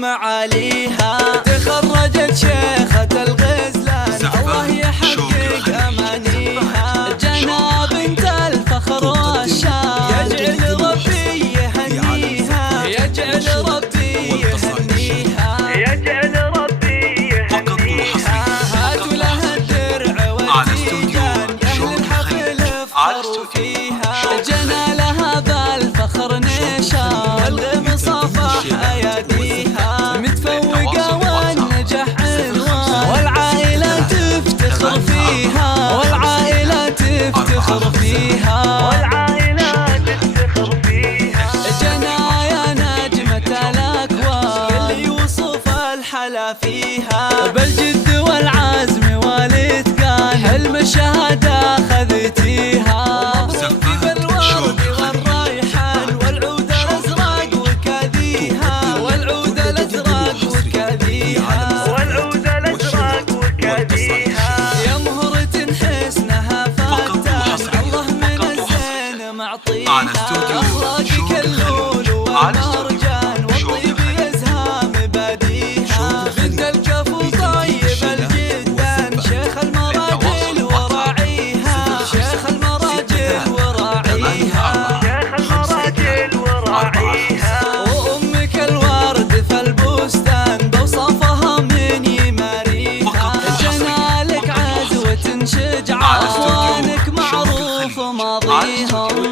معاليها، تخرجت شيخة الغزلان الله يحقق أمانيها، جنى بنت الفخر والشان يجعل ربي يهنيها، يجعل ربي يهنيها، يجعل ربي يهنيها. هاتوا لها الدرع والتيجان يا أهل الحفل افخروا فيها، جنى لها بالفخر نشان والغم صافح أياديها، متفوقة والنجاح عنوان والعائلة تفتخر فيها، والعائلة تفتخر فيها، والعائلة تفتخر فيها. جنى يا نجمة الأكوان اللي يوصف الحلا فيها، بالجد والعزم والإتقان حلم الشهادة خذتيها، بالورد والريحان والعود الأزرق وكاديها، والعود الأزرق وكاديها، والعود الأزرق وكاديها. يا مهرة حسنها فتان الله من الزين معطيها، أخلاقك اللول والمرجان والطيب يزهى مباديها، بنت الجفو طيب الجدان شيخ المراجل وراعيها، شيخ المراجل وراعيها، شيخ المراجل وراعيها. وأمك الورد في البستان بوصفها من يماريها، جنالك عزوة شجعة أخوانك معروف ماضيهم.